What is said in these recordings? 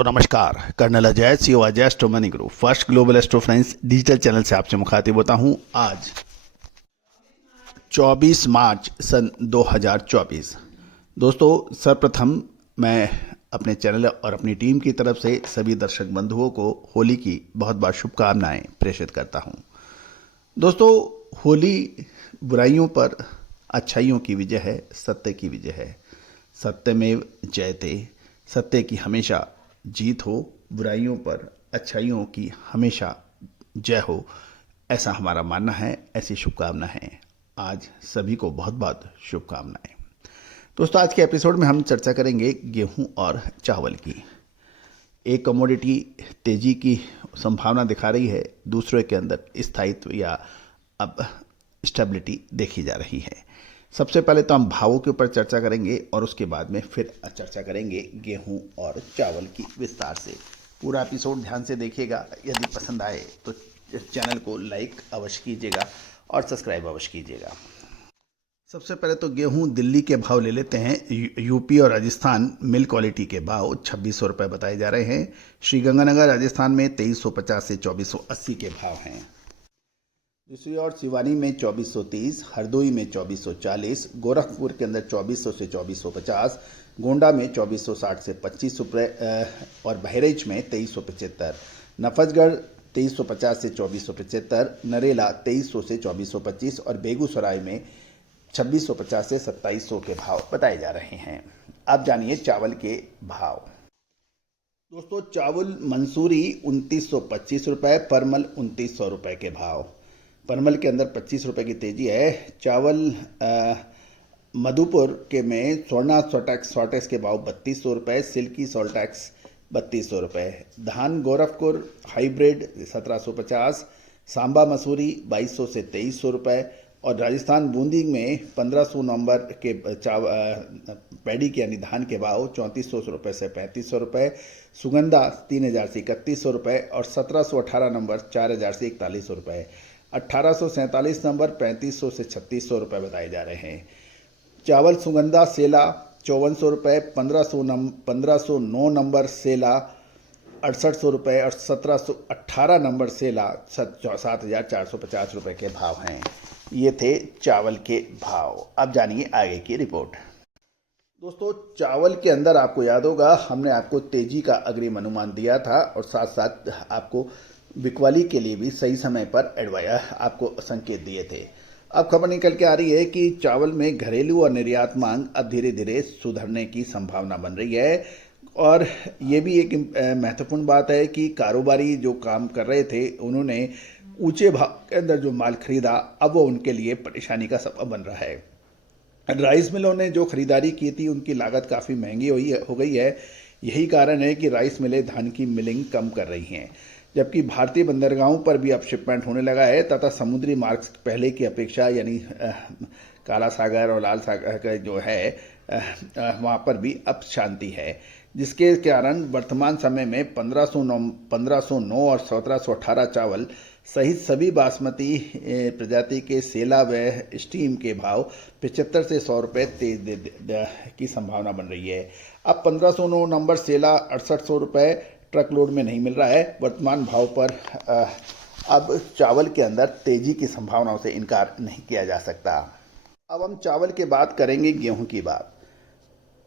तो नमस्कार, colonel Ajay CO Ajay astro money group first global astro finance digital channel से आपसे मुखातिब होता हूं। आज 24 मार्च सन 2024। दोस्तों, सर्वप्रथम मैं अपने चैनल और अपनी टीम की तरफ से सभी दर्शक बंधुओं को होली की बहुत बहुत शुभकामनाएं प्रेषित करता हूं। दोस्तों, होली बुराइयों पर अच्छाइयों की विजय है, सत्य की विजय है। सत्यमेव जयते, सत्य की हमेशा जीत हो, बुराइयों पर अच्छाइयों की हमेशा जय हो, ऐसा हमारा मानना है। ऐसी शुभकामना है। आज सभी को बहुत बहुत शुभकामनाएं। दोस्तों, आज के एपिसोड में हम चर्चा करेंगे गेहूं और चावल की। एक कमोडिटी तेजी की संभावना दिखा रही है, दूसरे के अंदर स्थायित्व या अब स्टेबिलिटी देखी जा रही है। सबसे पहले तो हम भावों के ऊपर चर्चा करेंगे और उसके बाद में फिर चर्चा करेंगे गेहूं और चावल की विस्तार से। पूरा एपिसोड ध्यान से देखिएगा। यदि पसंद आए तो चैनल को लाइक अवश्य कीजिएगा और सब्सक्राइब अवश्य कीजिएगा। सबसे पहले तो गेहूं दिल्ली के भाव ले लेते हैं। यूपी और राजस्थान मिल क्वालिटी के भाव 2600 रुपये बताए जा रहे हैं। श्रीगंगानगर राजस्थान में 2350 से 2480 के भाव हैं। दूसरी ओर सिवानी में 2430, हरदोई में 2440, गोरखपुर के अंदर 2400 से 2450, गोंडा में 2460 से 25 रुपये और बहराइच में 2375, नफजगढ़ 2350 से 2475, नरेला 2300 से 2425 और बेगूसराय में 2650 से 2700 के भाव बताए जा रहे हैं। अब जानिए चावल के भाव। दोस्तों, चावल मंसूरी 2925 रुपये, परमल 2900 रुपये के भाव। परमल के अंदर 25 रुपये की तेजी है। चावल मधुपुर के में स्वर्णा सॉल्टेक्स के भाव 3200 रुपये, सिल्की सॉल्टेक्स 3200 रुपये। धान गोरखपुर हाइब्रिड 1750, सांबा मसूरी 2200 से 2300 रुपये और राजस्थान बूंदी में 1500 नंबर के पैडी के यानी धान के भाव 3400 रुपये से 3500 रुपये, सुगंधा 3000 से 3100 रुपये और 1718 नंबर 4000 से 4100 रुपये। 1847 नंबर 3500 से 3600 रुपये बताए जा रहे हैं। चावल सुगंधा सेला 5400 रुपये, 1509 नंबर सेला 6800 रुपये और 1718 नंबर सेला 7450 रुपये के भाव हैं। ये थे चावल के भाव। अब जानिए आगे की रिपोर्ट। दोस्तों, चावल के अंदर आपको याद होगा हमने आपको तेजी का अग्रिम अनुमान दिया था और साथ साथ आपको बिकवाली के लिए भी सही समय पर आपको संकेत दिए थे। अब खबर निकल के आ रही है कि चावल में घरेलू और निर्यात मांग अब धीरे धीरे सुधरने की संभावना बन रही है और ये भी एक महत्वपूर्ण बात है कि कारोबारी जो काम कर रहे थे उन्होंने ऊंचे भाव के अंदर जो माल खरीदा, अब वो उनके लिए परेशानी का सबब बन रहा है। राइस मिलों ने जो खरीदारी की थी उनकी लागत काफ़ी महंगी हो गई है। यही कारण है कि राइस मिलें धान की मिलिंग कम कर रही हैं, जबकि भारतीय बंदरगाहों पर भी अब शिपमेंट होने लगा है तथा समुद्री मार्ग पहले की अपेक्षा यानी काला सागर और लाल सागर का जो है वहाँ पर भी अब शांति है, जिसके कारण वर्तमान समय में 1509 और 1718 चावल सहित सभी बासमती प्रजाति के सेला व स्टीम के भाव 75 से 100 रुपये की संभावना बन रही है। अब 1509 नंबर सेला 6800 रुपये ट्रक लोड में नहीं मिल रहा है। वर्तमान भाव पर अब चावल के अंदर तेजी की संभावनाओं से इनकार नहीं किया जा सकता। अब हम चावल के बात करेंगे गेहूं की बात।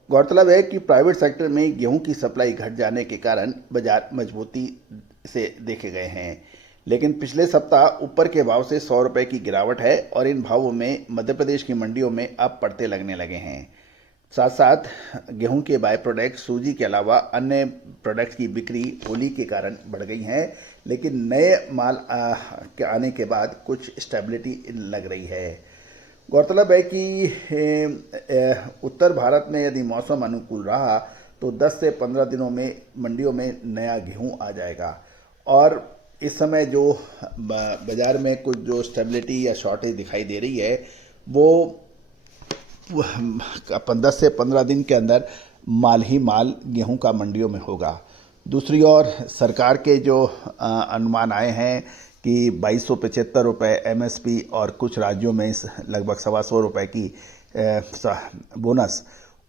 गौरतलब है कि प्राइवेट सेक्टर में गेहूं की सप्लाई घट जाने के कारण बाजार मजबूती से देखे गए हैं, लेकिन पिछले सप्ताह ऊपर के भाव से 100 रुपये की गिरावट है और इन भावों में मध्य प्रदेश की मंडियों में अब पड़ते लगने लगे हैं। साथ साथ गेहूं के बाय प्रोडक्ट सूजी के अलावा अन्य प्रोडक्ट की बिक्री होली के कारण बढ़ गई है, लेकिन नए माल के आने के बाद कुछ स्टेबिलिटी लग रही है। गौरतलब है कि उत्तर भारत में यदि मौसम अनुकूल रहा तो 10 से 15 दिनों में मंडियों में नया गेहूं आ जाएगा और इस समय जो बाज़ार में कुछ जो स्टेबिलिटी या शॉर्टेज दिखाई दे रही है वो 10 से 15 दिन के अंदर माल ही माल गेहूं का मंडियों में होगा। दूसरी ओर सरकार के जो अनुमान आए हैं कि 2275 रुपये एमएसपी और कुछ राज्यों में लगभग 125 रुपये की बोनस,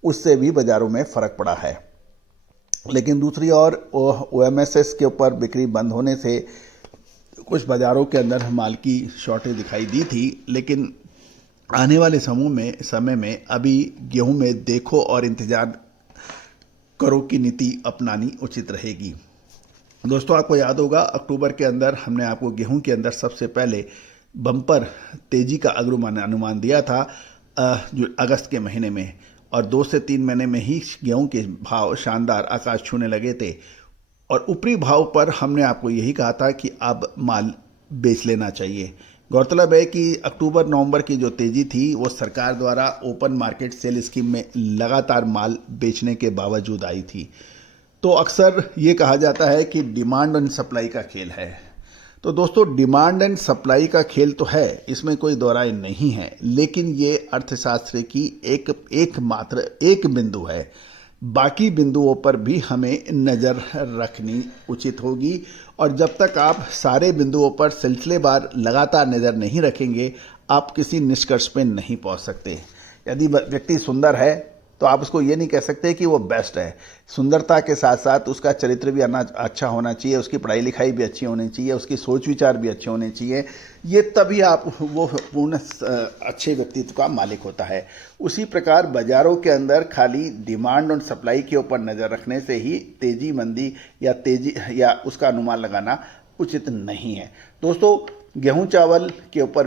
उससे भी बाज़ारों में फ़र्क पड़ा है। लेकिन दूसरी ओर OMSS के ऊपर बिक्री बंद होने से कुछ बाज़ारों के अंदर माल की शॉर्टेज दिखाई दी थी। लेकिन आने वाले समय में अभी गेहूं में देखो और इंतज़ार करो की नीति अपनानी उचित रहेगी। दोस्तों, आपको याद होगा अक्टूबर के अंदर हमने आपको गेहूं के अंदर सबसे पहले बम्पर तेजी का अनुमान दिया था जो अगस्त के महीने में, और 2 से 3 महीने में ही गेहूं के भाव शानदार आकाश छूने लगे थे। और ऊपरी भाव पर हमने आपको यही कहा था कि अब माल बेच लेना चाहिए। गौरतलब है कि अक्टूबर नवंबर की जो तेज़ी थी वो सरकार द्वारा ओपन मार्केट सेल स्कीम में लगातार माल बेचने के बावजूद आई थी। तो अक्सर ये कहा जाता है कि डिमांड एंड सप्लाई का खेल है। तो दोस्तों, डिमांड एंड सप्लाई का खेल तो है, इसमें कोई दो राय नहीं है, लेकिन ये अर्थशास्त्र की एकमात्र एक बिंदु है। बाकी बिंदुओं पर भी हमें नज़र रखनी उचित होगी, और जब तक आप सारे बिंदुओं पर सिलसिलेवार लगातार नज़र नहीं रखेंगे, आप किसी निष्कर्ष पे नहीं पहुंच सकते। यदि व्यक्ति सुंदर है तो आप उसको ये नहीं कह सकते कि वो बेस्ट है। सुंदरता के साथ साथ उसका चरित्र भी अच्छा होना चाहिए, उसकी पढ़ाई लिखाई भी अच्छी होनी चाहिए, उसकी सोच विचार भी अच्छे होने चाहिए। ये तभी आप वो पूर्ण अच्छे व्यक्तित्व का मालिक होता है। उसी प्रकार बाज़ारों के अंदर खाली डिमांड और सप्लाई के ऊपर नज़र रखने से ही तेज़ी मंदी या उसका अनुमान लगाना उचित नहीं है। दोस्तों, गेहूँ चावल के ऊपर